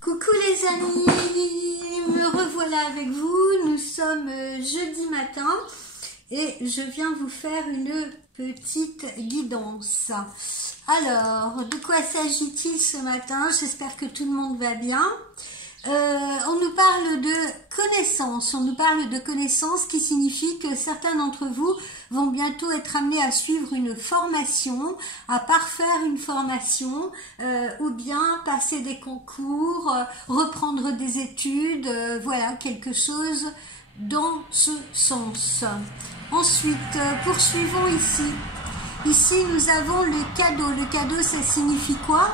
Coucou les amis, me revoilà avec vous. Nous sommes jeudi matin et je viens vous faire une petite guidance. Alors, de quoi s'agit-il ce matin? J'espère que tout le monde va bien. On nous parle de connaissances. On nous parle de connaissances qui signifie que certains d'entre vous vont bientôt être amenés à suivre une formation, à parfaire une formation, ou bien passer des concours, reprendre des études, voilà, quelque chose dans ce sens. Ensuite, poursuivons ici. Ici, nous avons le cadeau. Le cadeau, ça signifie quoi?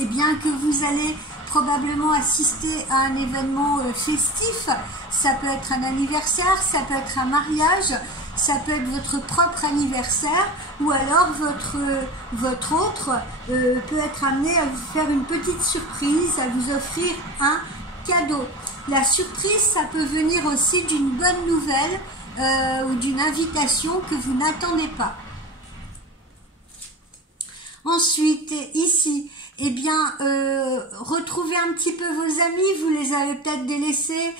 Eh bien, que vous allez probablement assister à un événement festif. Ça peut être un anniversaire, ça peut être un mariage, ça peut être votre propre anniversaire, ou alors votre autre peut être amené à vous faire une petite surprise, à vous offrir un cadeau. La surprise, ça peut venir aussi d'une bonne nouvelle ou d'une invitation que vous n'attendez pas. Ensuite, ici, eh bien, retrouvez un petit peu vos amis, vous les avez peut-être délaissés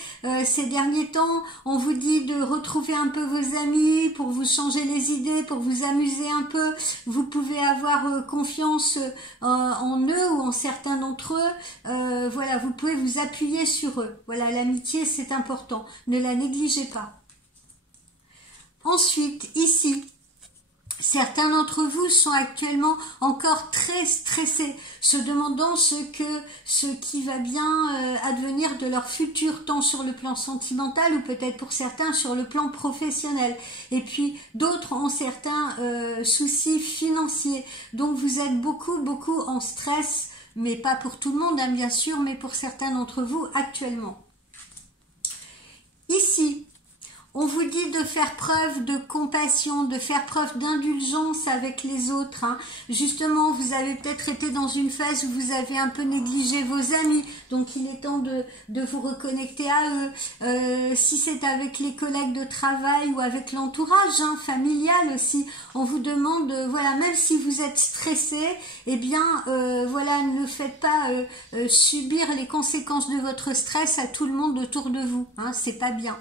ces derniers temps. On vous dit de retrouver un peu vos amis pour vous changer les idées, pour vous amuser un peu. Vous pouvez avoir confiance en eux ou en certains d'entre eux. Voilà, vous pouvez vous appuyer sur eux. Voilà, l'amitié, c'est important. Ne la négligez pas. Ensuite, ici, certains d'entre vous sont actuellement encore très stressés, se demandant ce qui va bien advenir de leur futur, tant sur le plan sentimental ou peut-être pour certains sur le plan professionnel. Et puis d'autres ont certains soucis financiers. Donc vous êtes beaucoup en stress, mais pas pour tout le monde, hein, bien sûr, mais pour certains d'entre vous actuellement. Ici, on vous dit de faire preuve de compassion, de faire preuve d'indulgence avec les autres. Hein. Justement, vous avez peut-être été dans une phase où vous avez un peu négligé vos amis, donc il est temps de vous reconnecter à eux. Si c'est avec les collègues de travail ou avec l'entourage, hein, familial aussi, on vous demande, voilà, même si vous êtes stressé, eh bien, voilà, ne faites pas subir les conséquences de votre stress à tout le monde autour de vous. Hein, c'est pas bien.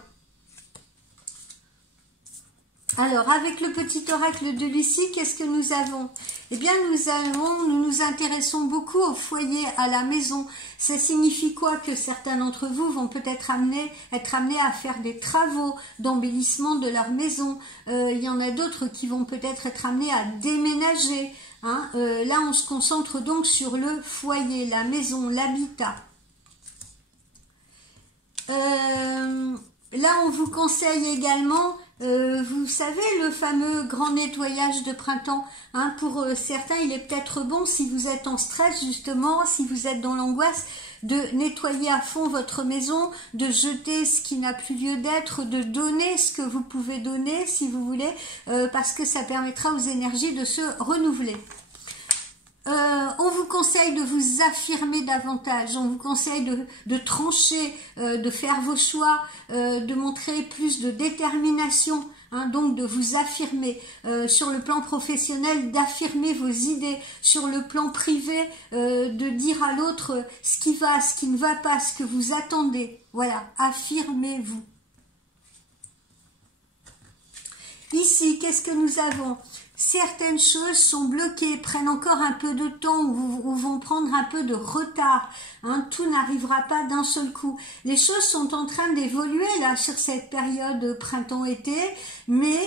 Alors, avec le petit oracle de Lucie, qu'est-ce que nous avons? Eh bien, nous nous intéressons beaucoup au foyer, à la maison. Ça signifie quoi? Que certains d'entre vous vont peut-être être amenés à faire des travaux d'embellissement de leur maison. Il y en a d'autres qui vont peut-être être amenés à déménager. Hein. Là, on se concentre donc sur le foyer, la maison, l'habitat. Là, on vous conseille également, vous savez, le fameux grand nettoyage de printemps. Hein, pour certains, il est peut-être bon, si vous êtes en stress, justement, si vous êtes dans l'angoisse, de nettoyer à fond votre maison, de jeter ce qui n'a plus lieu d'être, de donner ce que vous pouvez donner, si vous voulez, parce que ça permettra aux énergies de se renouveler. On vous conseille de vous affirmer davantage, on vous conseille de trancher, de faire vos choix, de montrer plus de détermination, hein, donc de vous affirmer sur le plan professionnel, d'affirmer vos idées, sur le plan privé, de dire à l'autre ce qui va, ce qui ne va pas, ce que vous attendez. Voilà, affirmez-vous. Ici, qu'est-ce que nous avons? Certaines choses sont bloquées, prennent encore un peu de temps ou vont prendre un peu de retard. Hein, tout n'arrivera pas d'un seul coup. Les choses sont en train d'évoluer là sur cette période printemps-été, mais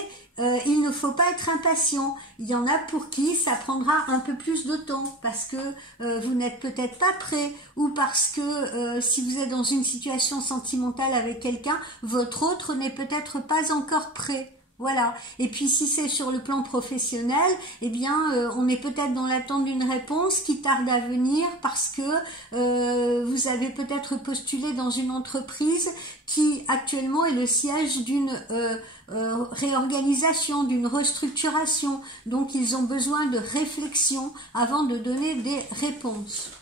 il ne faut pas être impatient. Il y en a pour qui ça prendra un peu plus de temps parce que vous n'êtes peut-être pas prêt ou parce que si vous êtes dans une situation sentimentale avec quelqu'un, votre autre n'est peut-être pas encore prêt. Voilà. Et puis si c'est sur le plan professionnel, eh bien on est peut-être dans l'attente d'une réponse qui tarde à venir parce que vous avez peut-être postulé dans une entreprise qui actuellement est le siège d'une réorganisation, d'une restructuration. Donc ils ont besoin de réflexion avant de donner des réponses.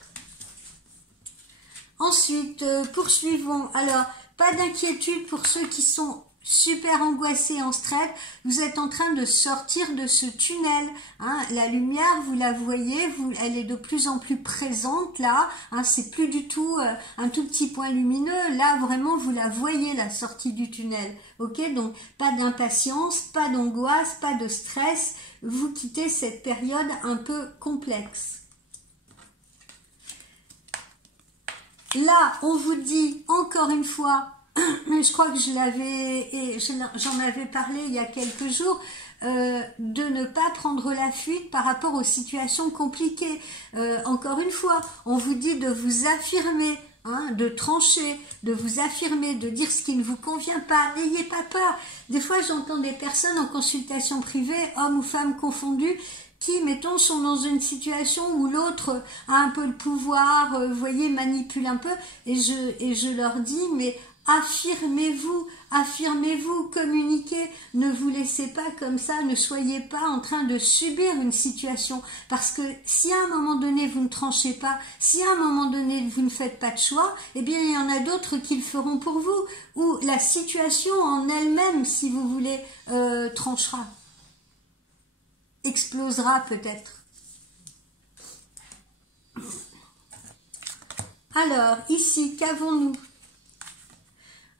Ensuite, poursuivons. Alors, pas d'inquiétude pour ceux qui sont super angoissé, en stress, vous êtes en train de sortir de ce tunnel. Hein. La lumière, vous la voyez, elle est de plus en plus présente là. Hein. C'est plus du tout un tout petit point lumineux. Là, vraiment, vous la voyez, la sortie du tunnel. Ok, donc pas d'impatience, pas d'angoisse, pas de stress. Vous quittez cette période un peu complexe. Là, on vous dit encore une fois, je crois que j'en avais parlé il y a quelques jours, de ne pas prendre la fuite par rapport aux situations compliquées. Encore une fois, on vous dit de vous affirmer, hein, de trancher, de vous affirmer, de dire ce qui ne vous convient pas. N'ayez pas peur. Des fois, j'entends des personnes en consultation privée, hommes ou femmes confondus, qui, mettons, sont dans une situation où l'autre a un peu le pouvoir, vous voyez, manipule un peu, et je leur dis, mais affirmez-vous, affirmez-vous, communiquez, ne vous laissez pas comme ça, ne soyez pas en train de subir une situation, parce que si à un moment donné vous ne tranchez pas, si à un moment donné vous ne faites pas de choix, eh bien il y en a d'autres qui le feront pour vous, ou la situation en elle-même, si vous voulez, tranchera, explosera peut-être. Alors, ici, qu'avons-nous ?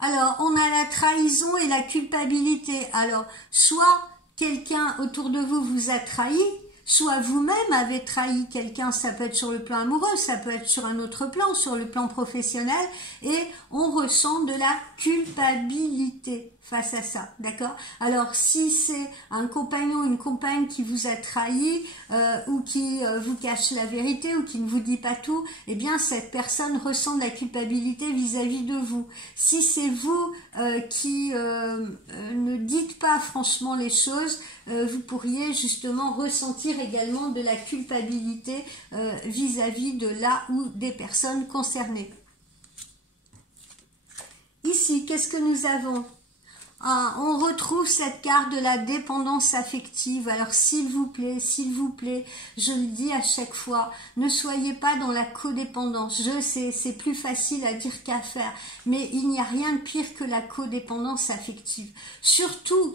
Alors, on a la trahison et la culpabilité. Alors, soit quelqu'un autour de vous vous a trahi, soit vous-même avez trahi quelqu'un, ça peut être sur le plan amoureux, ça peut être sur un autre plan, sur le plan professionnel, et on ressent de la culpabilité face à ça, d'accord? Alors, si c'est un compagnon, une compagne qui vous a trahi, ou qui vous cache la vérité, ou qui ne vous dit pas tout, eh bien, cette personne ressent de la culpabilité vis-à-vis de vous. Si c'est vous qui ne dites pas franchement les choses, vous pourriez justement ressentir également de la culpabilité vis-à-vis de là ou des personnes concernées. Ici, qu'est-ce que nous avons ? Ah, on retrouve cette carte de la dépendance affective. Alors s'il vous plaît, je le dis à chaque fois, ne soyez pas dans la codépendance. Je sais, c'est plus facile à dire qu'à faire, mais il n'y a rien de pire que la codépendance affective. Surtout,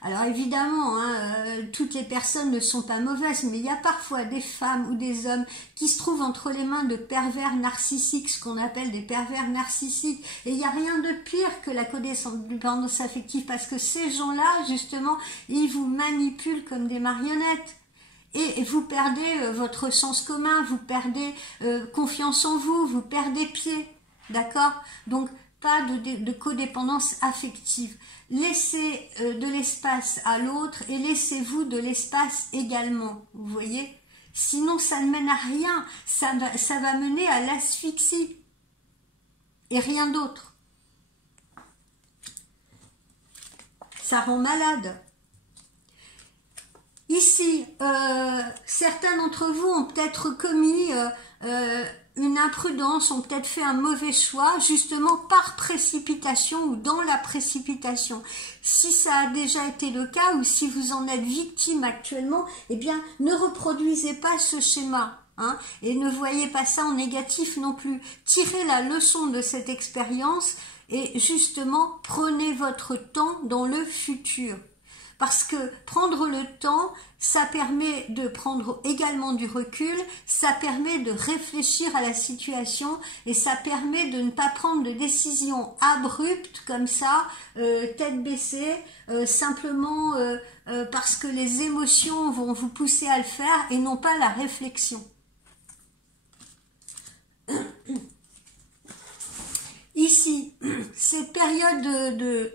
alors évidemment, hein, toutes les personnes ne sont pas mauvaises, mais il y a parfois des femmes ou des hommes qui se trouvent entre les mains de pervers narcissiques, ce qu'on appelle des pervers narcissiques. Et il n'y a rien de pire que la codépendance affective, parce que ces gens-là, justement, ils vous manipulent comme des marionnettes. Et vous perdez votre sens commun, vous perdez confiance en vous, vous perdez pied. D'accord? Donc, pas de codépendance affective. Laissez de l'espace à l'autre et laissez-vous de l'espace également. Vous voyez? Sinon, ça ne mène à rien. Ça va mener à l'asphyxie. Et rien d'autre. Ça rend malade. Ici, certains d'entre vous ont peut-être commis une imprudence, ont peut-être fait un mauvais choix, justement par précipitation ou dans la précipitation. Si ça a déjà été le cas ou si vous en êtes victime actuellement, eh bien, ne reproduisez pas ce schéma. Hein, et ne voyez pas ça en négatif non plus. Tirez la leçon de cette expérience et justement prenez votre temps dans le futur. Parce que prendre le temps, ça permet de prendre également du recul, ça permet de réfléchir à la situation et ça permet de ne pas prendre de décisions abruptes comme ça, tête baissée, simplement parce que les émotions vont vous pousser à le faire et non pas la réflexion. Ici, cette période de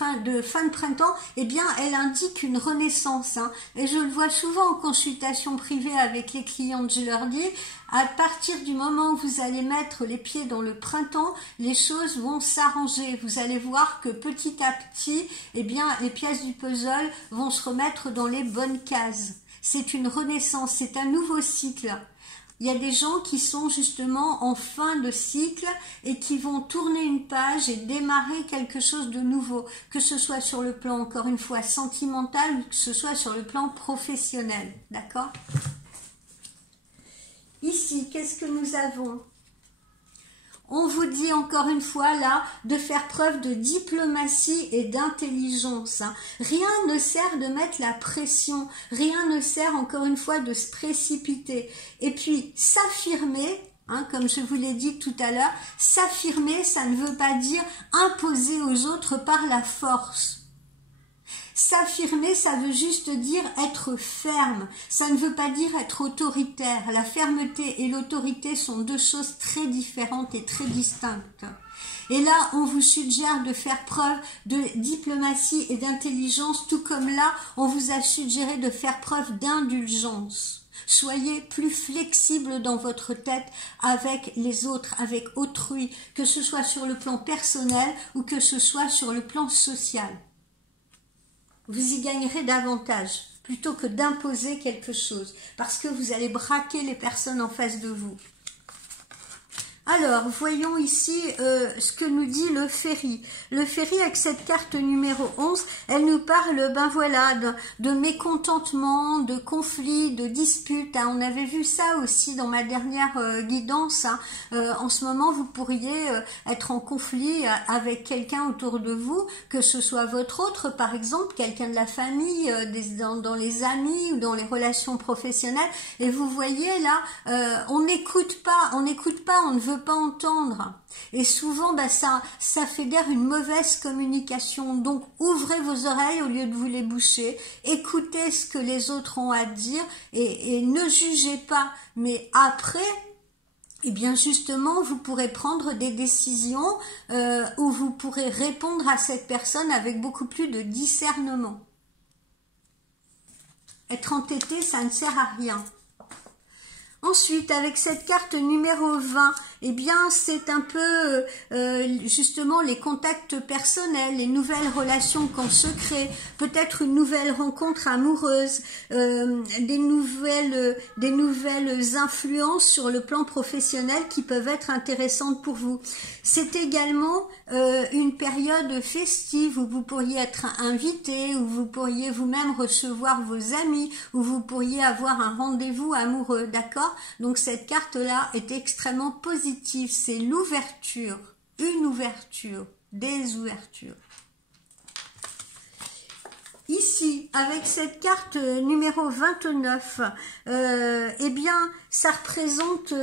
fin de printemps, eh bien, elle indique une renaissance. Hein. Et je le vois souvent en consultation privée avec les clientes, je leur dis, à partir du moment où vous allez mettre les pieds dans le printemps, les choses vont s'arranger. Vous allez voir que petit à petit, eh bien, les pièces du puzzle vont se remettre dans les bonnes cases. C'est une renaissance, c'est un nouveau cycle. Il y a des gens qui sont justement en fin de cycle et qui vont tourner une page et démarrer quelque chose de nouveau, que ce soit sur le plan, encore une fois, sentimental ou que ce soit sur le plan professionnel. D'accord ? Ici, qu'est-ce que nous avons ? On vous dit encore une fois là de faire preuve de diplomatie et d'intelligence. Rien ne sert de mettre la pression, rien ne sert encore une fois de se précipiter. Et puis s'affirmer, comme je vous l'ai dit tout à l'heure, s'affirmer, ça ne veut pas dire imposer aux autres par la force. S'affirmer, ça veut juste dire être ferme. Ça ne veut pas dire être autoritaire. La fermeté et l'autorité sont deux choses très différentes et très distinctes. Et là, on vous suggère de faire preuve de diplomatie et d'intelligence, tout comme là, on vous a suggéré de faire preuve d'indulgence. Soyez plus flexible dans votre tête avec les autres, avec autrui, que ce soit sur le plan personnel ou que ce soit sur le plan social. Vous y gagnerez davantage plutôt que d'imposer quelque chose parce que vous allez braquer les personnes en face de vous. Alors, voyons ici ce que nous dit le Ferry. Le Ferry, avec cette carte numéro 11, elle nous parle, de mécontentement, de conflits, de disputes. On avait vu ça aussi dans ma dernière guidance. En ce moment, vous pourriez être en conflit avec quelqu'un autour de vous, que ce soit votre autre, par exemple, quelqu'un de la famille, dans les amis ou dans les relations professionnelles. Et vous voyez là, on n'écoute pas, on ne veut pas entendre, et souvent ça fédère une mauvaise communication. Donc ouvrez vos oreilles au lieu de vous les boucher, écoutez ce que les autres ont à dire et ne jugez pas, mais après bien justement vous pourrez prendre des décisions où vous pourrez répondre à cette personne avec beaucoup plus de discernement. Être entêté, ça ne sert à rien. Ensuite, avec cette carte numéro 20, c'est un peu justement les contacts personnels, les nouvelles relations qu'on se crée, peut-être une nouvelle rencontre amoureuse, des nouvelles influences sur le plan professionnel qui peuvent être intéressantes pour vous. C'est également une période festive où vous pourriez être invité, où vous pourriez vous-même recevoir vos amis, où vous pourriez avoir un rendez-vous amoureux, d'accord? Donc cette carte-là est extrêmement positive, c'est l'ouverture, une ouverture, des ouvertures. Ici, avec cette carte numéro 29, ça représente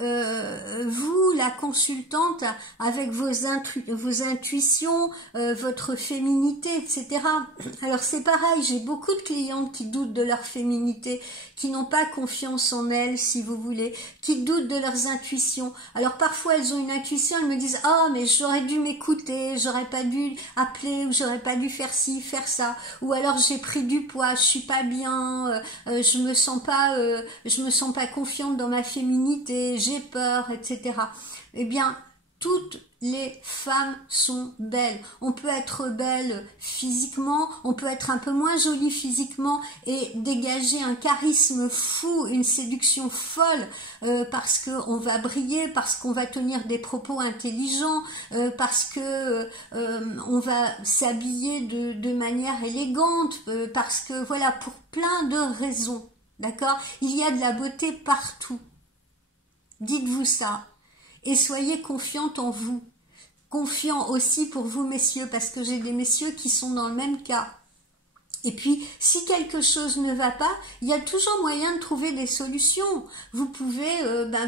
vous, la consultante, avec vos intuitions, votre féminité, etc. Alors c'est pareil, j'ai beaucoup de clientes qui doutent de leur féminité, qui n'ont pas confiance en elles, si vous voulez, qui doutent de leurs intuitions. Alors parfois elles ont une intuition, elles me disent « Ah, mais j'aurais dû m'écouter, j'aurais pas dû appeler, ou j'aurais pas dû faire ci, faire ça. » Ou alors j'ai pris du poids, je suis pas bien, je me sens pas confiante dans ma féminité, j'ai peur, etc. Toutes les femmes sont belles. On peut être belle physiquement, on peut être un peu moins jolie physiquement et dégager un charisme fou, une séduction folle, parce qu'on va briller, parce qu'on va tenir des propos intelligents, parce que on va s'habiller de manière élégante, parce que voilà, pour plein de raisons, d'accord? Il y a de la beauté partout. Dites-vous ça. Et soyez confiante en vous. Confiant aussi pour vous, messieurs, parce que j'ai des messieurs qui sont dans le même cas. Et puis, si quelque chose ne va pas, il y a toujours moyen de trouver des solutions. Vous pouvez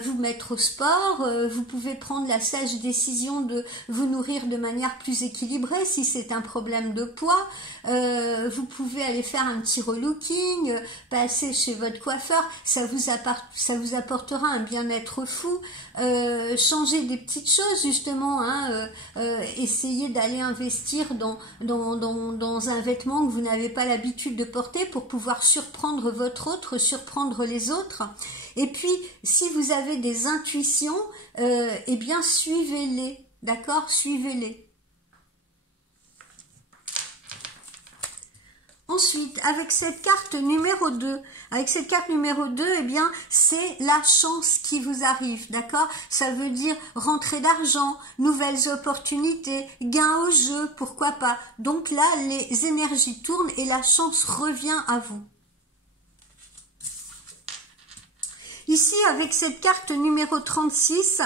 vous mettre au sport, vous pouvez prendre la sage décision de vous nourrir de manière plus équilibrée si c'est un problème de poids. Vous pouvez aller faire un petit relooking, passer chez votre coiffeur, ça vous apportera un bien-être fou. Changer des petites choses justement, essayez d'aller investir dans un vêtement que vous n'avez pas l'habitude de porter pour pouvoir surprendre votre autre, surprendre les autres. Et puis si vous avez des intuitions, suivez-les, d'accord, suivez-les. Ensuite, avec cette carte numéro 2, c'est la chance qui vous arrive, d'accord? Ça veut dire rentrée d'argent, nouvelles opportunités, gain au jeu, pourquoi pas. Donc là, les énergies tournent et la chance revient à vous. Ici, avec cette carte numéro 36,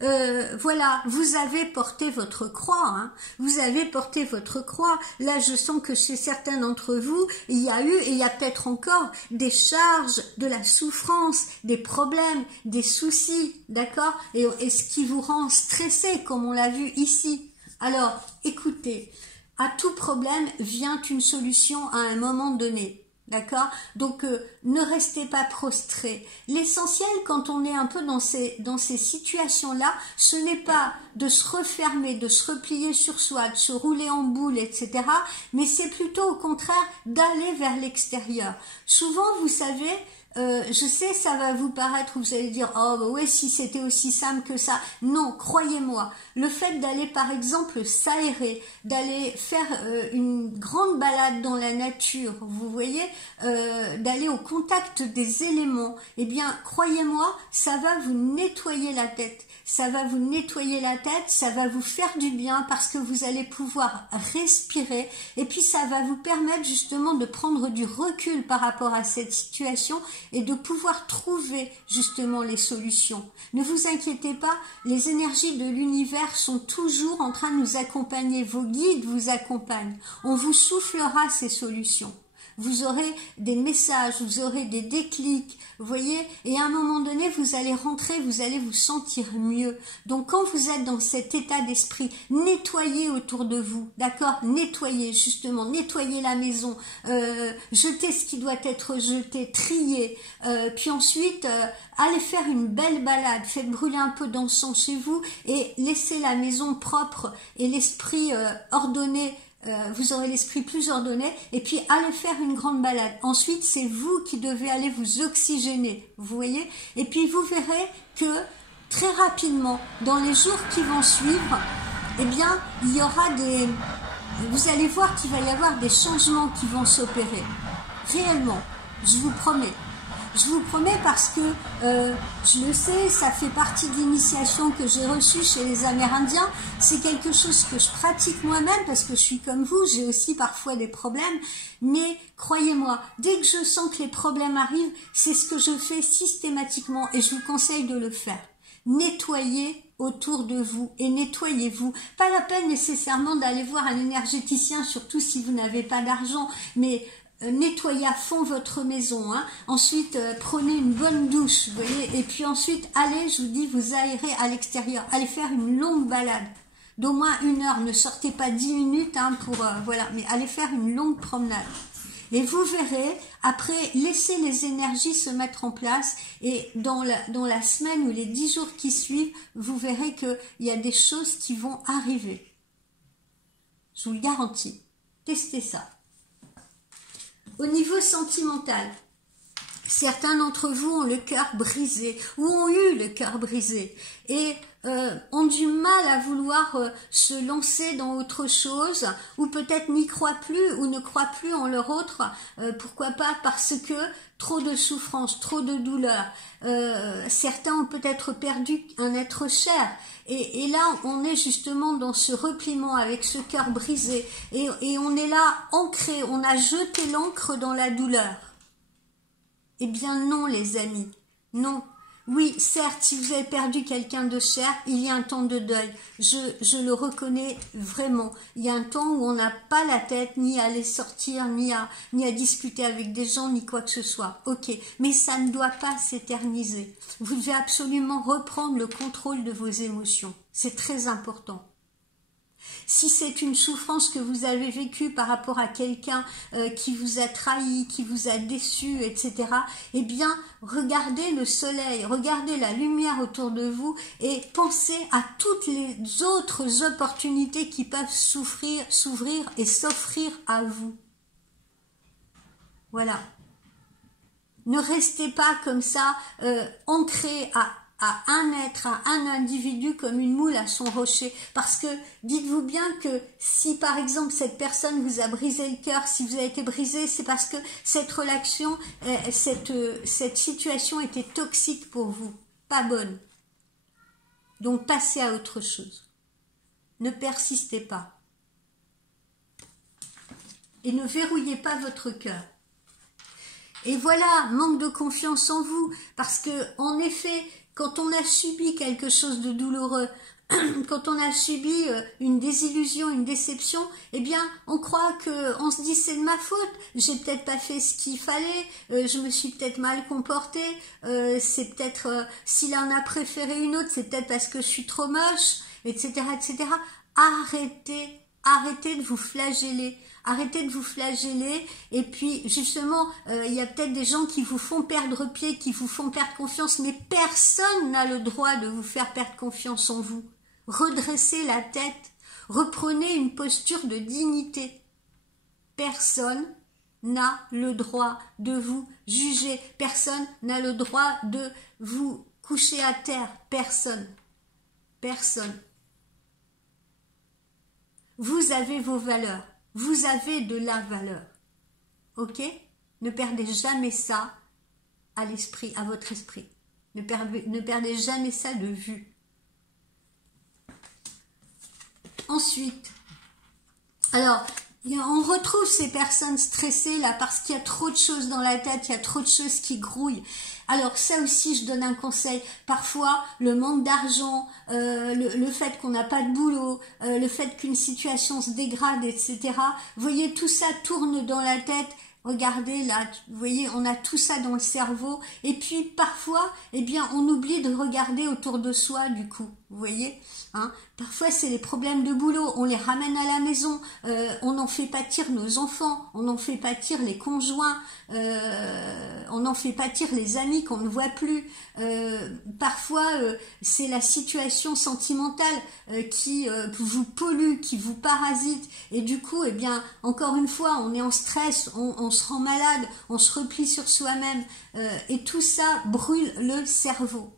voilà, vous avez porté votre croix, hein. Vous avez porté votre croix. Là, je sens que chez certains d'entre vous, il y a eu et il y a peut-être encore des charges, de la souffrance, des problèmes, des soucis, d'accord, et ce qui vous rend stressé, comme on l'a vu ici. Alors, écoutez, à tout problème vient une solution à un moment donné. D'accord? Donc, ne restez pas prostrés. L'essentiel, quand on est un peu dans ces situations-là, ce n'est pas de se refermer, de se replier sur soi, de se rouler en boule, etc. Mais c'est plutôt au contraire d'aller vers l'extérieur. Souvent, vous savez, je sais, ça va vous paraître, vous allez dire, oh bah ouais, si c'était aussi simple que ça. Non, croyez-moi, le fait d'aller par exemple s'aérer, d'aller faire une grande balade dans la nature, vous voyez, d'aller au contact des éléments, eh bien, croyez-moi, ça va vous nettoyer la tête. Ça va vous nettoyer la tête, ça va vous faire du bien parce que vous allez pouvoir respirer et puis ça va vous permettre justement de prendre du recul par rapport à cette situation et de pouvoir trouver justement les solutions. Ne vous inquiétez pas, les énergies de l'univers sont toujours en train de nous accompagner, vos guides vous accompagnent, on vous soufflera ces solutions. Vous aurez des messages, vous aurez des déclics, vous voyez, et à un moment donné, vous allez rentrer, vous allez vous sentir mieux. Donc, quand vous êtes dans cet état d'esprit, nettoyez autour de vous, d'accord? Nettoyez, justement, nettoyez la maison, jetez ce qui doit être jeté, triez, puis ensuite, allez faire une belle balade, faites brûler un peu d'encens chez vous et laissez la maison propre et l'esprit ordonné. Vous aurez l'esprit plus ordonné et puis allez faire une grande balade. Ensuite, c'est vous qui devez aller vous oxygéner, vous voyez? Et puis vous verrez que très rapidement, dans les jours qui vont suivre, eh bien, il y aura vous allez voir qu'il va y avoir des changements qui vont s'opérer. Réellement, je vous promets. Je vous promets parce que je le sais, ça fait partie de l'initiation que j'ai reçue chez les Amérindiens. C'est quelque chose que je pratique moi-même parce que je suis comme vous, j'ai aussi parfois des problèmes. Mais croyez-moi, dès que je sens que les problèmes arrivent, c'est ce que je fais systématiquement et je vous conseille de le faire. Nettoyez autour de vous et nettoyez-vous. Pas la peine nécessairement d'aller voir un énergéticien, surtout si vous n'avez pas d'argent, mais nettoyez à fond votre maison, hein. Ensuite prenez une bonne douche, vous voyez, et puis ensuite allez, je vous dis, vous aérez à l'extérieur, allez faire une longue balade d'au moins 1 heure, ne sortez pas 10 minutes hein, pour voilà, mais allez faire une longue promenade et vous verrez, après laissez les énergies se mettre en place et dans la semaine ou les 10 jours qui suivent, vous verrez qu'il y a des choses qui vont arriver, je vous le garantis. Testez ça. Au niveau sentimental, certains d'entre vous ont le cœur brisé ou ont eu le cœur brisé et ont du mal à vouloir se lancer dans autre chose ou peut-être n'y croient plus ou ne croient plus en leur autre. Pourquoi pas? Parce que trop de souffrance, trop de douleur. Certains ont peut-être perdu un être cher. Et là, on est justement dans ce repliement avec ce cœur brisé. Et on est là ancré, on a jeté l'ancre dans la douleur. Eh bien non, les amis, non. Oui, certes, si vous avez perdu quelqu'un de cher, il y a un temps de deuil. Je le reconnais vraiment. Il y a un temps où on n'a pas la tête ni à aller sortir, ni à discuter avec des gens, ni quoi que ce soit. Ok, mais ça ne doit pas s'éterniser. Vous devez absolument reprendre le contrôle de vos émotions. C'est très important. Si c'est une souffrance que vous avez vécue par rapport à quelqu'un qui vous a trahi, qui vous a déçu, etc., eh bien, regardez le soleil, regardez la lumière autour de vous et pensez à toutes les autres opportunités qui peuvent s'ouvrir et s'offrir à vous. Voilà. Ne restez pas comme ça, ancré à un être, à un individu comme une moule à son rocher. Parce que dites-vous bien que si par exemple cette personne vous a brisé le cœur, si vous avez été brisé, c'est parce que cette relation, cette situation était toxique pour vous, pas bonne. Donc passez à autre chose. Ne persistez pas. Et ne verrouillez pas votre cœur. Et voilà, manque de confiance en vous, parce que en effet, quand on a subi quelque chose de douloureux, quand on a subi une désillusion, une déception, eh bien, on croit on se dit c'est de ma faute, j'ai peut-être pas fait ce qu'il fallait, je me suis peut-être mal comportée, c'est peut-être, s'il en a préféré une autre, c'est peut-être parce que je suis trop moche, etc., etc. Arrêtez de vous flageller. Arrêtez de vous flageller et puis justement il y a peut-être des gens qui vous font perdre pied, qui vous font perdre confiance, mais personne n'a le droit de vous faire perdre confiance en vous. Redressez la tête, reprenez une posture de dignité. Personne n'a le droit de vous juger, personne n'a le droit de vous coucher à terre, personne. Vous avez vos valeurs. Vous avez de la valeur. Ok? Ne perdez jamais ça à l'esprit, à votre esprit. Ne perdez jamais ça de vue. Ensuite, alors, on retrouve ces personnes stressées là parce qu'il y a trop de choses dans la tête, il y a trop de choses qui grouillent. Alors ça aussi, je donne un conseil. Parfois, le manque d'argent, le fait qu'on n'a pas de boulot, le fait qu'une situation se dégrade, etc. Vous voyez, tout ça tourne dans la tête. Regardez là, vous voyez, on a tout ça dans le cerveau. Et puis parfois, eh bien, on oublie de regarder autour de soi du coup. Vous voyez, hein, parfois c'est les problèmes de boulot, on les ramène à la maison, on en fait pâtir nos enfants, on en fait pâtir les conjoints, on en fait pâtir les amis qu'on ne voit plus. Parfois c'est la situation sentimentale qui vous pollue, qui vous parasite, et du coup, eh bien, encore une fois, on est en stress, on se rend malade, on se replie sur soi-même, et tout ça brûle le cerveau.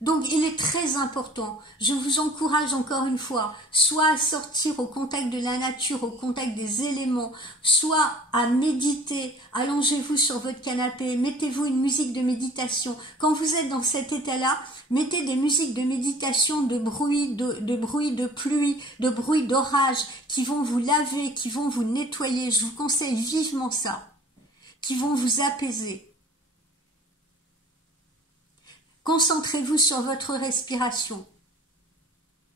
Donc il est très important, je vous encourage encore une fois, soit à sortir au contact de la nature, au contact des éléments, soit à méditer, allongez-vous sur votre canapé, mettez-vous une musique de méditation. Quand vous êtes dans cet état-là, mettez des musiques de méditation, de bruit de pluie, de bruit d'orage, qui vont vous laver, qui vont vous nettoyer, je vous conseille vivement ça, qui vont vous apaiser. Concentrez-vous sur votre respiration.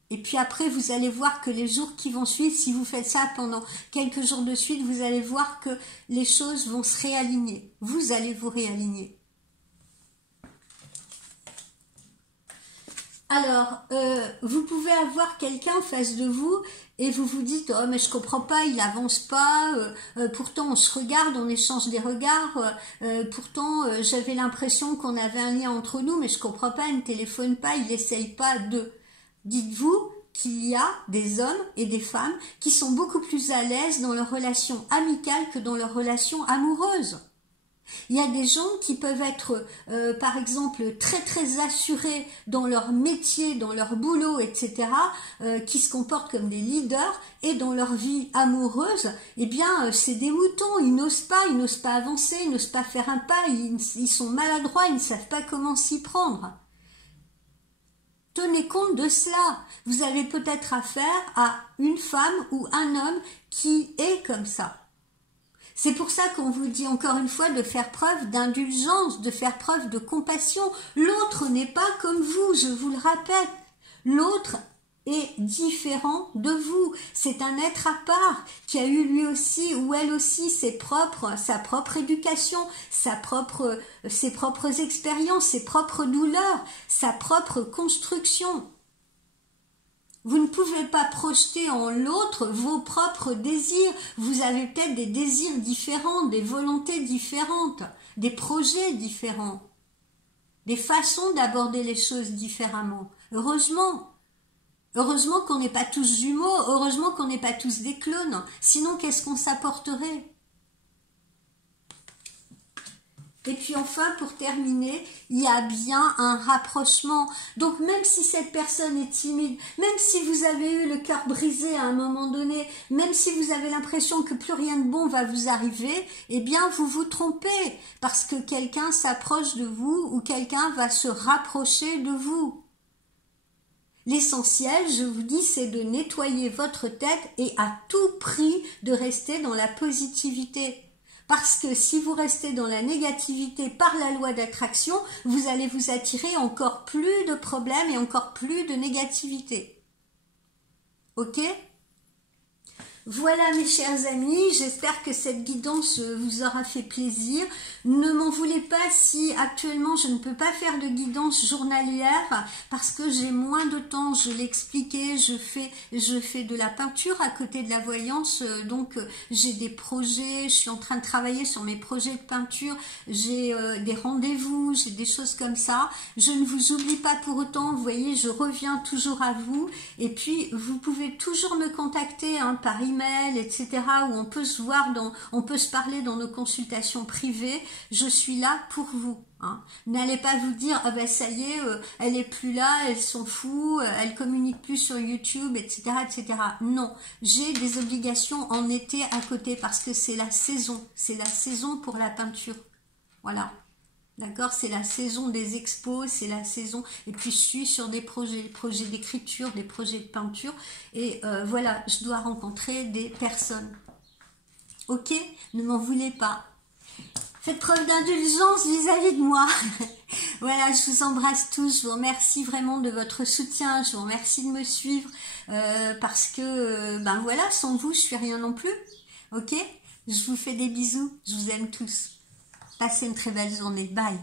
Et puis après, vous allez voir que les jours qui vont suivre, si vous faites ça pendant quelques jours de suite, vous allez voir que les choses vont se réaligner. Vous allez vous réaligner. Alors, vous pouvez avoir quelqu'un en face de vous et vous vous dites « Oh, mais je comprends pas, il avance pas, pourtant on se regarde, on échange des regards, pourtant j'avais l'impression qu'on avait un lien entre nous, mais je comprends pas, il ne téléphone pas, il essaye pas de... » Dites-vous qu'il y a des hommes et des femmes qui sont beaucoup plus à l'aise dans leurs relations amicales que dans leurs relations amoureuses. Il y a des gens qui peuvent être, par exemple, très très assurés dans leur métier, dans leur boulot, etc., qui se comportent comme des leaders, et dans leur vie amoureuse, eh bien, c'est des moutons, ils n'osent pas avancer, ils n'osent pas faire un pas, ils sont maladroits, ils ne savent pas comment s'y prendre. Tenez compte de cela. Vous avez peut-être affaire à une femme ou un homme qui est comme ça. C'est pour ça qu'on vous dit encore une fois de faire preuve d'indulgence, de faire preuve de compassion. L'autre n'est pas comme vous, je vous le répète. L'autre est différent de vous. C'est un être à part qui a eu lui aussi ou elle aussi sa propre éducation, ses propres expériences, ses propres douleurs, sa propre construction. Vous ne pouvez pas projeter en l'autre vos propres désirs. Vous avez peut-être des désirs différents, des volontés différentes, des projets différents, des façons d'aborder les choses différemment. Heureusement qu'on n'est pas tous jumeaux, heureusement qu'on n'est pas tous des clones. Sinon, qu'est-ce qu'on s'apporterait ? Et puis enfin, pour terminer, il y a bien un rapprochement. Donc même si cette personne est timide, même si vous avez eu le cœur brisé à un moment donné, même si vous avez l'impression que plus rien de bon va vous arriver, eh bien vous vous trompez parce que quelqu'un s'approche de vous ou quelqu'un va se rapprocher de vous. L'essentiel, je vous dis, c'est de nettoyer votre tête et à tout prix de rester dans la positivité. Parce que si vous restez dans la négativité par la loi d'attraction, vous allez vous attirer encore plus de problèmes et encore plus de négativité. Ok ? Voilà mes chers amis, j'espère que cette guidance vous aura fait plaisir. Ne m'en voulez pas si actuellement je ne peux pas faire de guidance journalière parce que j'ai moins de temps, je l'ai expliqué, je fais de la peinture à côté de la voyance, donc j'ai des projets, je suis en train de travailler sur mes projets de peinture, j'ai des rendez-vous, j'ai des choses comme ça. Je ne vous oublie pas pour autant, vous voyez, je reviens toujours à vous et puis vous pouvez toujours me contacter par email, etc., où on peut se voir, on peut se parler dans nos consultations privées. Je suis là pour vous. Hein. N'allez pas vous dire ah ben ça y est, elle est plus là, elles sont fous, elle communique plus sur YouTube, etc., etc. Non, j'ai des obligations en été à côté parce que c'est la saison pour la peinture. Voilà. D'accord, c'est la saison des expos, c'est la saison, et puis je suis sur des projets d'écriture, des projets de peinture, et voilà, je dois rencontrer des personnes. Ok, ne m'en voulez pas. Faites preuve d'indulgence vis-à-vis de moi. Voilà, je vous embrasse tous, je vous remercie vraiment de votre soutien, je vous remercie de me suivre, parce que, ben voilà, sans vous, je suis rien non plus. Ok, je vous fais des bisous, je vous aime tous. Passez une très belle journée. Bye.